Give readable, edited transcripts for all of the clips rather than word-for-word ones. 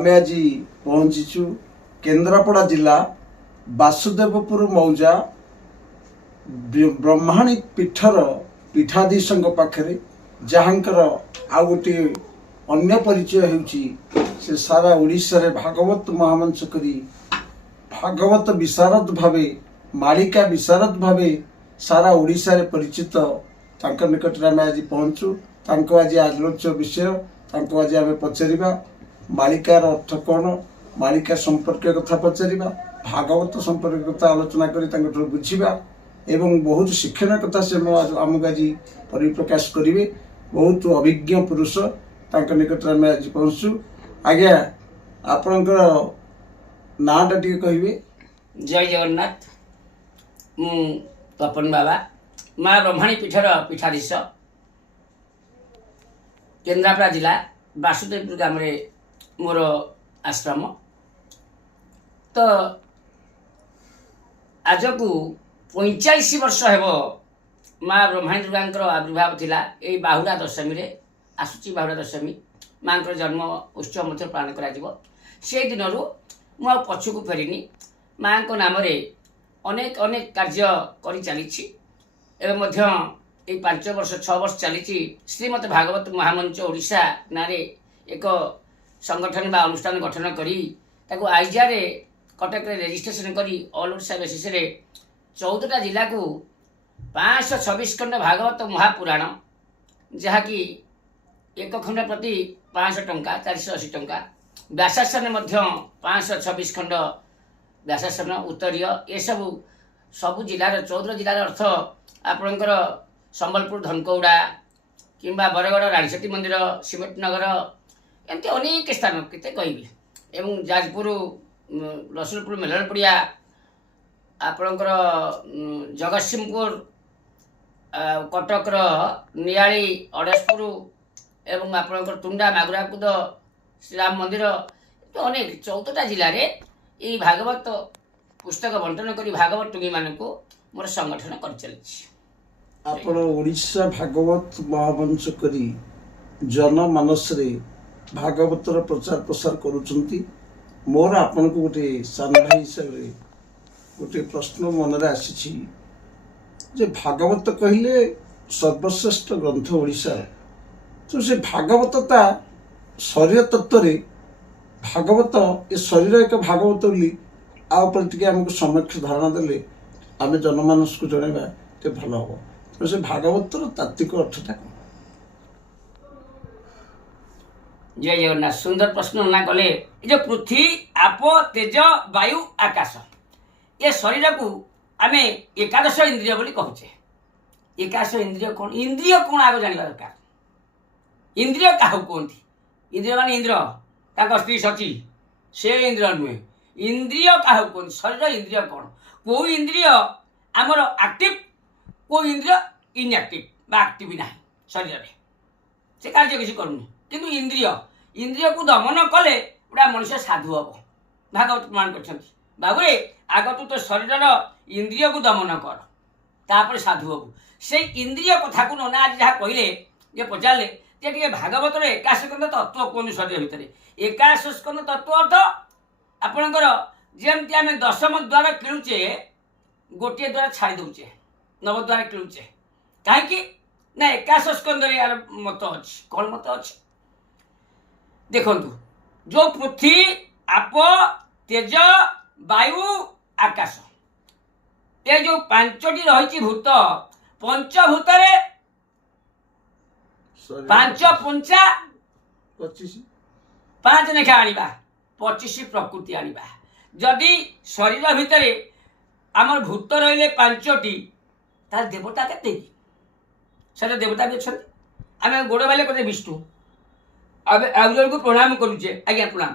आमे आज पहुँचीचु केन्द्रापड़ा जिला वासुदेवपुर मौजा ब्रह्माणी पीठर पीठाधीश पाखरे जहाँकर आउ गोटे अन्य परिचय होउची से सारा ओडिशा रे भागवत महामंच करी भागवत विशारद भावे मालिका विशारद भावे सारा ओडिशा रे परिचित तांकर निकट आम आज पहुँचु तांको आज आलोच्य विषय तांको आज आम पचारिबा मालिकार अर्थ कौन मालिका संपर्क कथा पचारिबा भागवत संपर्क कथा आलोचना करी तांको बुझिबा एवं बहुत शिक्षण कथा से आमको आज परिप्रकाश करेंगे। बहुत अभिज्ञ पुरुष तांको निकट आम आज पहुँचु। आज्ञा आपणकर नाटा टी कहे। जय जगन्नाथ। मु तपन बाबा माँ ब्रह्माणी पीठर पीठाधीश केन्द्रापड़ा जिला वासुदेवपुर ग्राम मोर आश्रम। तो आज को 45 वर्ष हेब माँ ब्रह्माणी दुर्गा आविर्भाव थिला। यही बाहुड़ा दशमी रे आसुची बाहुड़ा दशमी माँ जन्म उत्सव मध्य पालन करा से दिन मु पछकू फेरिनी। माँ को नाम रे अनेक अनेक कार्य करी चली एवं मध्य 5 वर्ष 6 वर्ष चली श्रीमद भागवत महामंच ओडिशा नारे एक संगठन बा अनुष्ठान गठन करी ताको आईजा रे कटक रे रजिस्ट्रेशन करी ऑल ओडिशा बेसिस रे 14टा जिला को 526 खंड भागवत महापुराण जहाँकि एक खंड प्रति 500 टंका 480 टंका व्यासासन मध्य 526 खंड व्यासासन उत्तरीय ये सबु जिलार 14 जिलार अर्थ आपणकर संबलपुर धनकौड़ा किंबा बरगड़ राणीशेट्टी मंदिर सिमेंट नगर एमती अनेक स्थान केते कहबी एवं जाजपुर रसुलपुर मेलनपड़िया आपणकर जगतसिंहपुर कटकर नियाली अड़ेसपुर एवं आपणकर तुंडा मागुराकुद श्रीराम मंदिर तो अनेक 14टा जिले में ये भागवत पुस्तक बंटन करी भागवत टुंगी मानक मोर संगठन कर चली। आपण ओडिशा भागवत महामंच करी जनमानस रे भागवतर प्रचार प्रसार करुचंती। मोर आपण को गोटे सान भाई हिसाब रे गोटे प्रश्न मन रे आसी जे भागवत कहले सर्वश्रेष्ठ ग्रंथ ओडिशा तो से भागवतता शरीर तत्व रे भागवत ये शरीर एक भागवत बोली आगे आमको समक्ष धारणा देले आम जनमानस को जनवा तो भल हम तो से भागवतर तात्विक अर्थटा कौन? जय जगन्नाथ। सुंदर प्रश्न ना कले जो पृथ्वी आप तेज वायु आकाश ये शरीर को आम एकादश इंद्रिय बोली कहचे। एकादश इंद्रिय कौन? इंद्रिय कौन आगे जानवा दरकार। इंद्रिय क्या कहती? इंद्रिय मान इंद्र ताक स्त्री सची से इंद्रिय नुहे। इंद्रिय क्या कहते? शरीर इंद्रिय कौन? को इंद्रिय आमर एक्टिव को इंद्रिय इनएक्टिव एक्टिव ना शरीर में से कार्य किसी करूनी किंतु इंद्रिय इंद्रिय को दमन कले गोटा मनुष्य साधु हम। भागवत प्रमाण कर बाबुरे आग तू तो शरीर इंद्रिय को दमन कर तापर साधु हम। से इंद्रिय कथा को नना आज जहाँ कहले जे पचारे जे भागवत एकादश स्कंद तत्व कौन शरीर भितर एकादश स्कंद तत्व अर्थ आपणकर जमती आम 10म द्वार किणुचे गोटे द्वार छाड़ी दौचे 9 द्वार किणुचे कहीं ना एकादश स्कंद यार मत अच्छी कौन मत अच्छी देखु जो पृथ्वी आप तेज वायु आकाश ये जो 5टी रही भूत पंचभूत 5 पंचा 5 लेखा आनिबा 25 प्रकृति आनिबा। जदि शरीर भितर आमर भूत रहिले 5टी तार देवता केते से देवता भी अच्छा आम गोड़ बाले कहते विष्णु अब आउजन को प्रणाम करुचे आज्ञा प्रणाम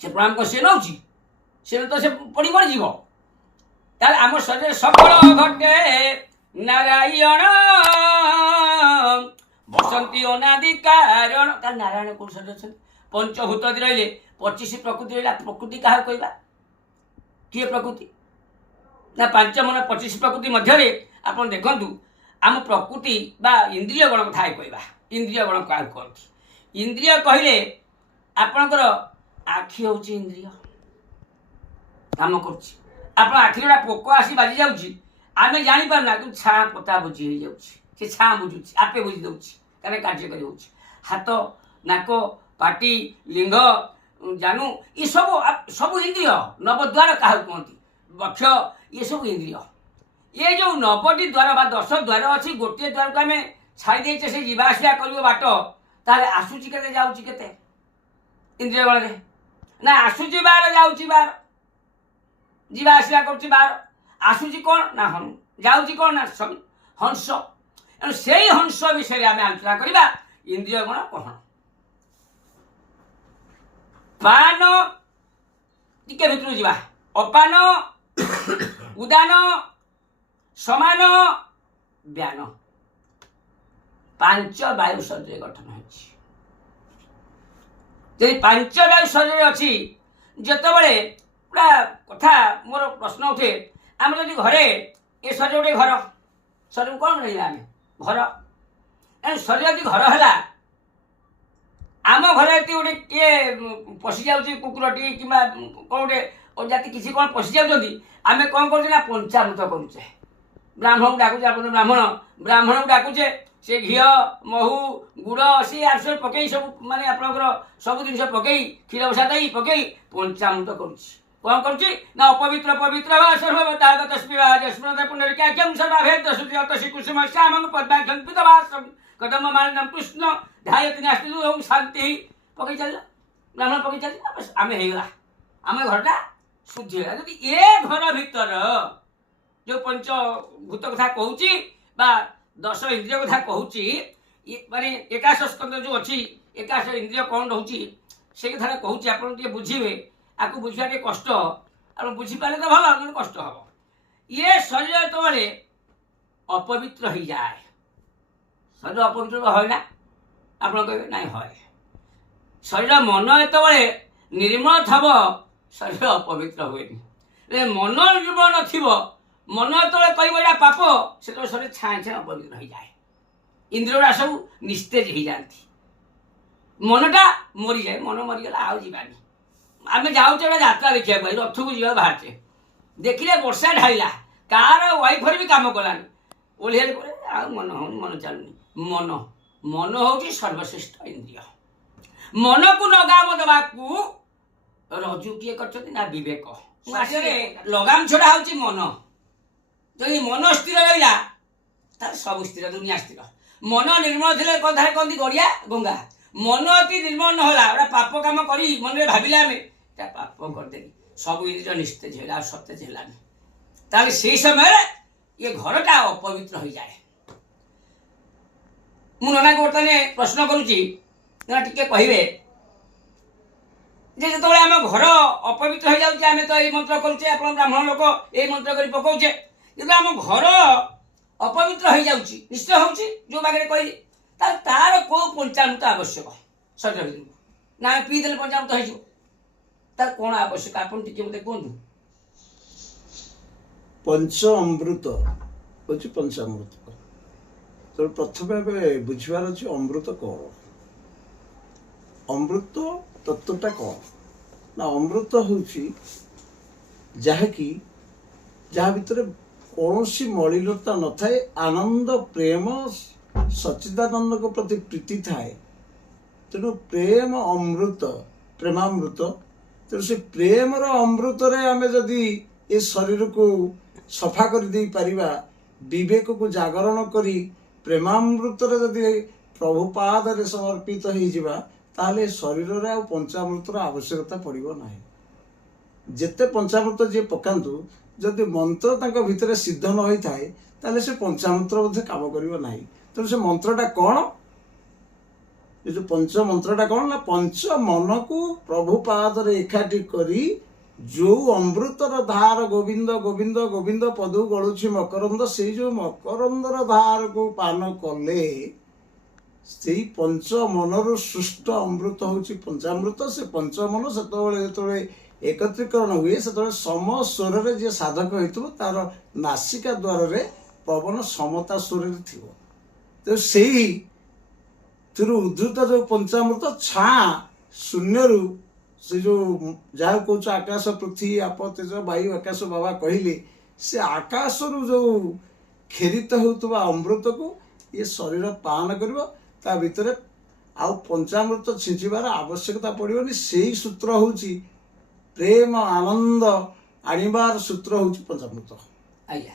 से प्रणाम को सी नौ सी तो से पड़ी मर जीव ताल आम शरीर सकल घटे नारायण बसंती अनादि कारण तार नारायण कौन शरीर अच्छा पंचभूत रहिले 25 प्रकृति रहा प्रकृति क्या कहवा किए प्रकृति ना 5 मन 25 प्रकृति मध्य आप देखु आम प्रकृति बा इंद्रिय गण कथा कहवा इंद्रिय गण क्या कहती इंद्रिय कहले आपणकर आखि हूँ इंद्रिय काम कर आखिर पोक आसी बाजी जाऊँगी आम जापारना कि छा पता बुझी हो जाए छा बुझुची आपे बुझी दूसरी कारण कार्यकारी हो हाथ नाक पाटी लिंग जानू ये सब सब इंद्रिय नवद्वार क्या कहती वक्ष ये सब इंद्रिय ये जो 9टी द्वार बा 10 द्वार अच्छी गोटे द्वार को आम छाड़ी देचे से जावासिया कर बाट ताले आसूची के जाऊँगी के इंद्रिय बल ना आसूची बार जाऊँगी बार जावासिया कर बार आसूची कौन ना हन जाऊँगी कौन ना हंस एणु से हंस विषय आम आलोचना करवा इंद्रिय गुण कौन पान टिके भितर जा अपान उदान समान व्यान 5 वायु शरीर गठन हो 5 वायु शरीर अच्छी जितेबले पूरा कथा मोर प्रश्न उठे आम जब घरे ये शरीर गोटे घर शरीर कौन रही आम घर एणु शरीर यदि घर है आम घर गोटे किए पशि जाऊँगी कुकुरटी कि कौन गोटे जाति किसी कौन पशि जाऊँगी आम कौन करुचे पंचामृत करुचे ब्राह्मण को डाकुचे आप ब्राह्मण को डाकुचे से घी महू गुड़ सी आर पकई सब माने आप सब जिन पकई क्षीर बसा दही पकई पंचामृत करुच्ची कौन करुच्ची ना अपवित्र पवित्र सर्वस्मृत पुनरिक्याख्यम सर्वाभेद श्रुति कुसुम श्यामं पद्माख्यम कदम मानम कृष्ण ध्यायति नास्ति ओम शांति पकई चल ब्राह्मण पकई चल आम होगा आम घरटा शुद्धि होगा जदि ए घर भीतर जो पंचभूत कथा कहूँ 10 इंद्रिय कथा कहूँ माने एकाश स्कंद जो अच्छी एकाश इंद्रिय कौन रोचे से कथा कहूँ आप बुझे आपको बुझा कष्ट आप बुझीपारे तो भल कष्ट हम ये शरीर तो अपवित्र हो जाए शरीर अपवित्र है ना आप कहे ना है शरीर मन जो निर्मल थब शरीर अपवित्र हुए मन निर्मल न मन जो कह पाप से तो शरीर छाए छाए अपवित्र हो जाए इंद्रिया सब निस्तेज हो जाती मनटा मरी जाए मन मरीगला आउ जानी आम जाऊे जात्रा देखा रथ को जा बाहर देखिले वर्षा ढाला कार वाइफर भी कम कलानी ओल्हे मन हो मन चलुनी मन मन हूँ सर्वश्रेष्ठ इंद्रिय मन को लगाम दवा रजु किए कर विवेक लगाम छड़ा हूँ मन जदि मन स्थिर रहा सब स्थिर दुनिया स्थिर मन निर्मल थे कथा कहती गड़िया गंगा मन अति निर्मल ना पाप कम कर मन में भाविले आम पाप करदे सब इंद्रिय निस्तेज है सतेज है से समय ये घरटा अपवित्र हो जाए मु नना को बर्तमान प्रश्न करुच्ची टे कहे जो आम घर अपवित्र हो जाए आम तो ये मंत्र करुचे आप ब्राह्मण लोक ये मंत्र कर पकाउचे जब आम घर अपवित्र हो जाऊँगी निश्चय हूँ जो बागे कहली तार कौ पंचामृत आवश्यक शरीर ना पीदे पंचामृत हो कौन आवश्यक आप मत कहतु पंच अमृत हूँ पंचामृत तो प्रथम बुझार अच्छे अमृत कौन अमृत तत्वटा कौन ना अमृत हूँ जहाँकि जहाँ भीतर कौन सी मलिनता न थाए आनंद प्रेम सच्चिदानंद को प्रति प्रीति थाए तेणु प्रेम अमृत प्रेमामृत तेणु से प्रेम अमृत आम जदि ये शरीर को सफा कर दे पारिबा विवेक को जागरण करी प्रेमामृत जदि प्रभुपाद रे समर्पित हो जावा ताले शरीर रे आ पंचामृतर आवश्यकता पड़िबो नाही जेते पंचामृत जे पकांतु जदि मंत्र तांको भितर सिद्ध न होई थाए ताले से पंचामृत मध्ये काम करिवो नाही तो से मंत्रटा कौन ये जो पंच मंत्रटा कौन ना पंच मन को प्रभुपाद रे एकाठी करी जो अमृतर धार गोविंद गोविंद गोविंद पदु गलुछि मकरंद से जो मकरंदर धार को पान कले से पंच मनर सृष्ट अमृत होछि पंचामृत से पंच मन से एकत्रीकरण हुए से सम स्वर जे साधक हो तार नासिका द्वार पवन समता स्वर थो से उद्धृत जो पंचामृत छा शून्य से जो जहाँ कौच आकाश पृथ्वी आप तेज वायु आकाश बाबा कहले से आकाश रु जो खेरित होता अमृत को ये शरीर पान कर भितर आउ पंचामृत छिंचार आवश्यकता पड़ोनी से ही सूत्र हूँ प्रेम आनंद आणवार सूत्र हूँ पंचामृत। आज्ञा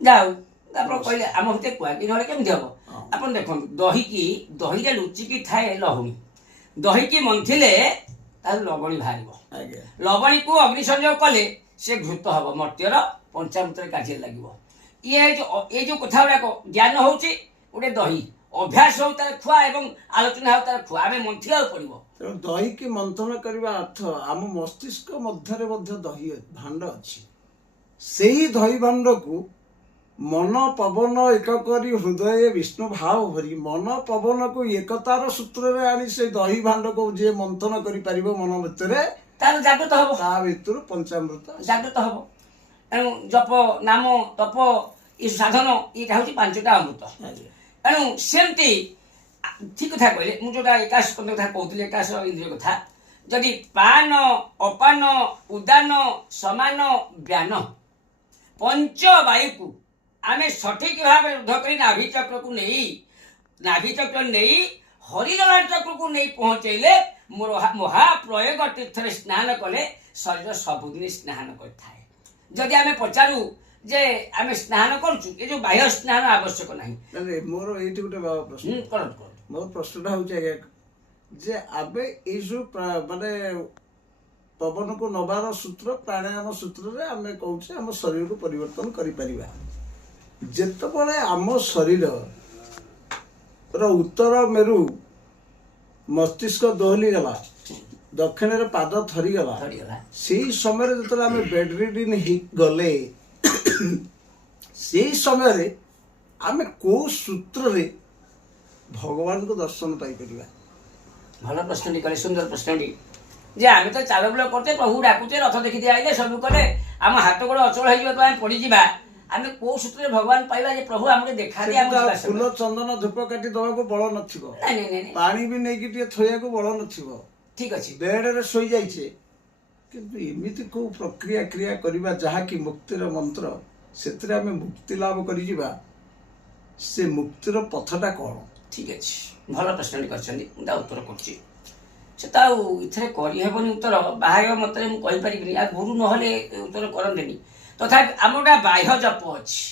जाऊ आप कहले आम भीतर कुआकी ना केमती हम आप देख दही की दही लुचिकी थाए लहुणी दही की मंथिले लवणी बाहर लवणी को अग्नि संयोग कले से घृत हम मर्त्यर पंचामृत कार्य लगे ये जो कथा गुड़ाक ज्ञान हूँ गोटे दही अभ्यास हो तार खुआ एवं आलोचना हो तार खुआ आम मंथिला पड़ो तेणु दही की मंथन करने अर्थ आम मस्तिष्क मध्य दही भांड अच्छी से ही दही भांड को मन पवन एक करी हृदय विष्णु भाव भरी मन पवन को एकतार सूत्र रे आनी से दही भांड को जे मंथन करि परिबो मन भितर तार जागृत हबो ता भितर पंचामृत जागृत हबो एनु जप नाम तप ई साधन इटा होची पांचटा अमृत एनु सेमती ठीक कथा कहले मु जोटा एकाश कथा कहउतले एकाश इंद्रिय कथा जदि पान अपान उदान समान व्यान पंच वायु को आमे सठिक भाव रुद्ध कर नाभि चक्र को नहीं नाभि चक्र नहीं हरिद्वार चक्र को नहीं पहुंचेले महाप्रयोग तीर्थ स्नान कले शरीर सबुदिन स्नान कर जदि आमे पचारू जे आमे स्नान करूँ ये जो बाह्य स्नान आवश्यक नहीं मोर ये गोटे प्रश्न मोर प्रश्नटा हूँ जे आबे जो माने पवन को नबार सूत्र प्राणायाम सूत्र रे आमे कहूँ आम शरीर को परिवर्तन करिपरिबा जेतबले आम शरीर उत्तर मेरु मस्तिष्क दोहली गला दक्षिण रे पाद थरी गला से समय जो आम बेडरिडिन ही गले से समय रे आम को सूत्र रे भगवान को दर्शन पाई परिबा। भल प्रश्न कले सुंदर प्रश्न जे आम तो चाल बुल करते प्रभु डाकुचे रथ देखी दिया सब कले आम हाथ गोड़ अचल हो पड़ी जा आम को सूत्र भगवान पाइबा जे प्रभु हमके देखा दिया फूल चंदन धूप काटी दवा को बल नथिबो पानी भी नहीं कि थोया को बल नथिबो ठीक अछि बेड रे सोई जाइछे किंतु एमिति को प्रक्रिया क्रिया करिबा जहा कि मुक्तिर मंत्र सेतरे आमे मुक्ति लाभ करि जिबा से मुक्तिर पथटा कोन ठीक अछि भल प्रश्न करछन्ती मुदा उत्तर करछि सेता इथरे करि हेबनी उत्तर बाह्य मतरे मु कहि परिबिनी आ गुरु नहले उत्तर करंदेनी तथापि आम गोटा बाह्य जप अच्छी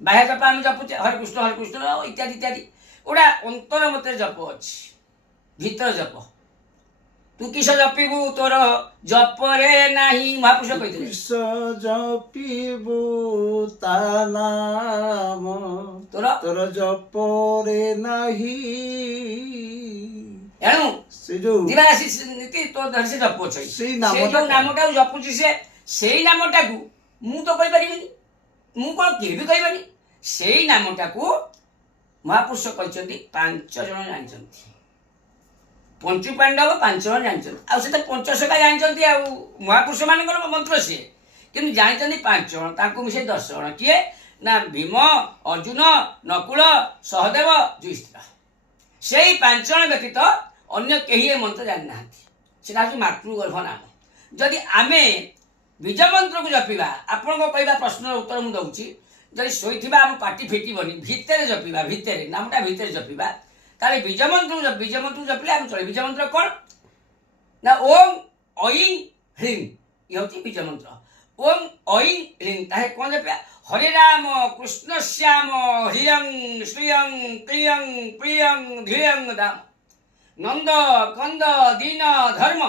बाह्य जप आम जपुचे हरे कृष्ण इत्यादि इत्यादि गोटा अंतर मत जप अच्छी भीतर जप तू किस जपिबू तोर जपरे नाही महापुरुष कहते किस जपिबू ता नाम तोर जपरे नाही एणु से जो दिवासी नीति तो धर से जप छै से जो नामटा जपुची से नामटा को मु तो कहि परिबिनी मु कोन के भी कहबनी सेही नामटा को महापुरुष कहते 5 जन जानछन्ती पंचु पांडव 5 जन जानछन्ती आ से पंचशका जानछन्ती आ महापुरुष मानकर मंत्र से किंतु जानछन्ती 5 जन ताको मिसे 10 जन किए ना भीम अर्जुन नकुल सहदेव युधिष्ठिर सेही 5 जन व्यतीत अन्य केही मंत्र जानि नाहंती सेटा मातृगर्भ नाम जदि आमे बीज मंत्र को जपिबा आपण को कहबा प्रश्न उत्तर मु दउची जदि सोइथिबा हम पाटी फेटिबनी भितरे जपिबा भितरे नामटा भितरे जपिबा ताले बीज मंत्र जपिले हम चले बीज मंत्र कोन ना ओम ऐं ह्रीं ये होची बीज मंत्र ओम ऐं ह्रीं ताहे कोन जपिबा हरे राम कृष्ण श्याम ह्रियं श्रियं क्रियं प्रियं धीयं दाम नंद कंद दीन धर्म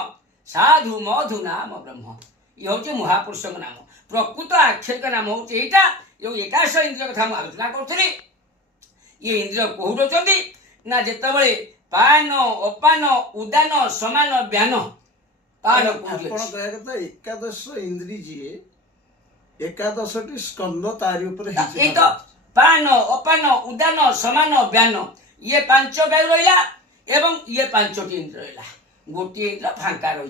साधु मधु नाम ब्रह्म ये हूँ महापुरुष नाम प्रकृत आक्षर का नाम हूँ यहाँ एकाश इंद्रिय कथा मुझे आलोचना करी ये इंद्रिय कहते ना जितेबाला पान अपान उदान समान व्यान पान कथा एकादश इंद्री जी एकादश स्कंद तारी ये तो पान अपान उदान समान व्यान ये 5 वायु रहा एवं ये 5टी इंद्र रहा गोटे इंद्र फांका रही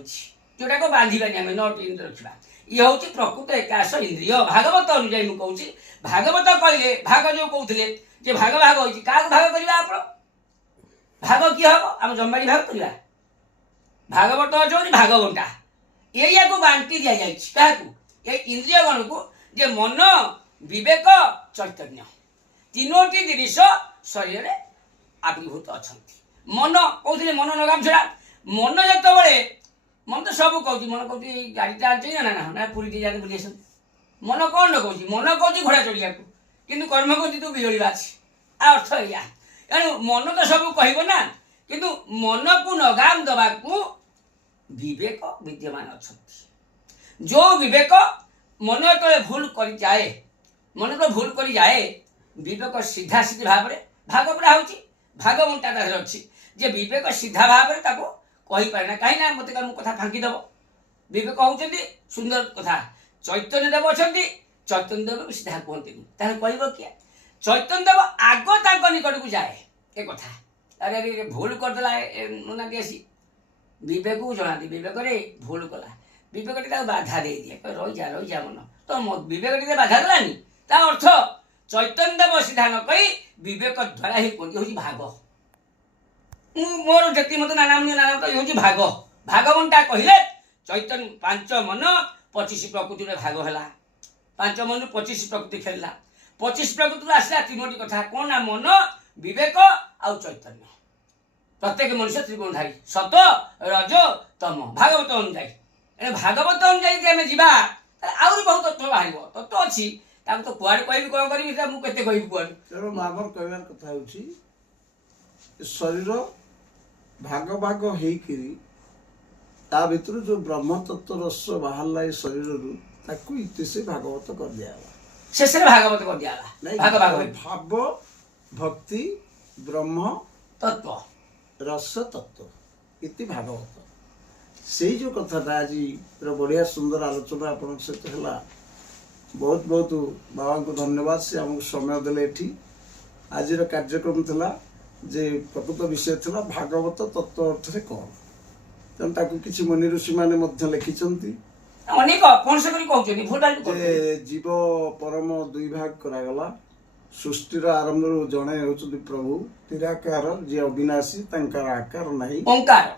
जोटा को बांधिबानी आम 9टी इंद्र रखा ये हूँ प्रकृत एकाश इंद्रिय भागवत अनुजाई मुझे कहूँ भागवत कहले भाग जो कहते भाग भाग हो भाग करवा आप भाग किए हम आम जमाड़ी भाग करवा भागवत अच्छे भागवंटा या बांटी दि जाए क्या ये इंद्रिय गण को जे मन विवेक चैतन्य तीनोटी जिनिस शरीर में आविर्भूत अच्छा मन कहते मन लगाम छड़ा मन जो मन तो सब कहती मन कहती गाड़ीटा आनी ना ना पुरी जाने बुले मन कौन कौन मन कहती घोड़ा चढ़िया कि कर्म कहती तू बिजोड़ा अर्थ या तेणु मन तो सब कह ना किंतु मन को लगाम दवा को विवेक विद्यमान अच्छा जो विवेक मन तो भूल कर जाए मन तो भूल कर जाए विवेक सीधा सीधी भाव में भाग पड़ा हो भागवंटा अच्छी जे विवेक सीधा भाव में कही पारे ना कहीं मत कथा फांकीदेव विवेक होती सुंदर कथा चैतन्य देव अच्छा चैतन्य देव सीधा कहते कह किए चैतन्य देव आग निकट को जाए ये कथा अरे भूल करदेला ना सी विवेक को जना दी विवेक भूल कला विवेक बाधा दे दिए रही जा मन तो विवेक बाधा देलानी अर्थ चैतन्य देव सीधा न कही विवेक द्वारा ही कहती हूँ भाग मोर जति मत नाना नाना तो ये भाग भागवंटा कहले चैतन्य 5 मन 25 प्रकृति में भाग है 5 मन 25 प्रकृति खेलला 25 प्रकृति आसला तीनोटी कथा कौन ना मन विवेक आउ चैतन्य प्रत्येक मनुष्य त्रिगुणधारी सत रज तम भागवत अनुजाई भागवत अनुजाई आम जा आहुरी बहुत तत्व बाहर तत्व अच्छी तो कुआड़े कह कौन करी मुझे कह कुआड़े तेणु बाबर कहबार कथा हूँ शरीर भाग भाग होकरी ता भितर जो ब्रह्म तत्व रस बाहर शरीर इति से भागवत कर दिया शेष भागवत कर दिया भाग भाग भाव भक्ति ब्रह्म तत्व रस तत्व इति भागवत से जो कथाटा आज बढ़िया सुंदर आलोचना आप सहित है बहुत बहुत बाबा को धन्यवाद से आमको समय देले आज कार्यक्रम थिला जे प्रकृत विषय थिला भागवत तत्व अर्थ से कौन तेणु ताकू किसी मुनि ऋषि माने मध्य लिखिछंती अनेक कौन से करी कहउछनी भूल जे जीव परम दुई भाग करागला सृष्टिर आरंभ जड़े होचंती प्रभु निराकार जे अविनाशी तांकर आकार नहीं ओंकार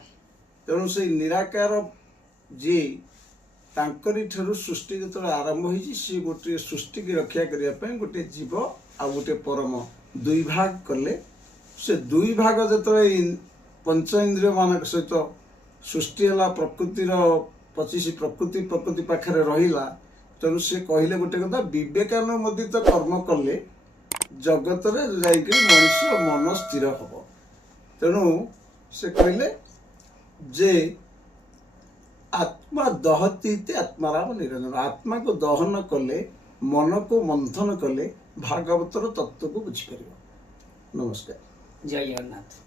तेणु से निराकार जे तांकरी ठरू सृष्टि जो आरंभ होती सी गोटे सृष्टि की रक्षा करने गोटे जीव आ गोटे परम दुई भाग कले से दुई भाग जो पंच इंद्रिय मान सहित सृष्टि है प्रकृतिर 25 प्रकृति प्रकृति पाखे रहा तेणु से कहले गोटे कथा विवेकानुमोदित कर्म कले जगत मनुष्य मन स्थिर हम तेणु से कहले जे आत्मा दहती आत्माराम निरंजन आत्मा को दहन कले मन को मंथन कले भागवतर तत्व को बुझीपर। नमस्कार। जय जगन्नाथ।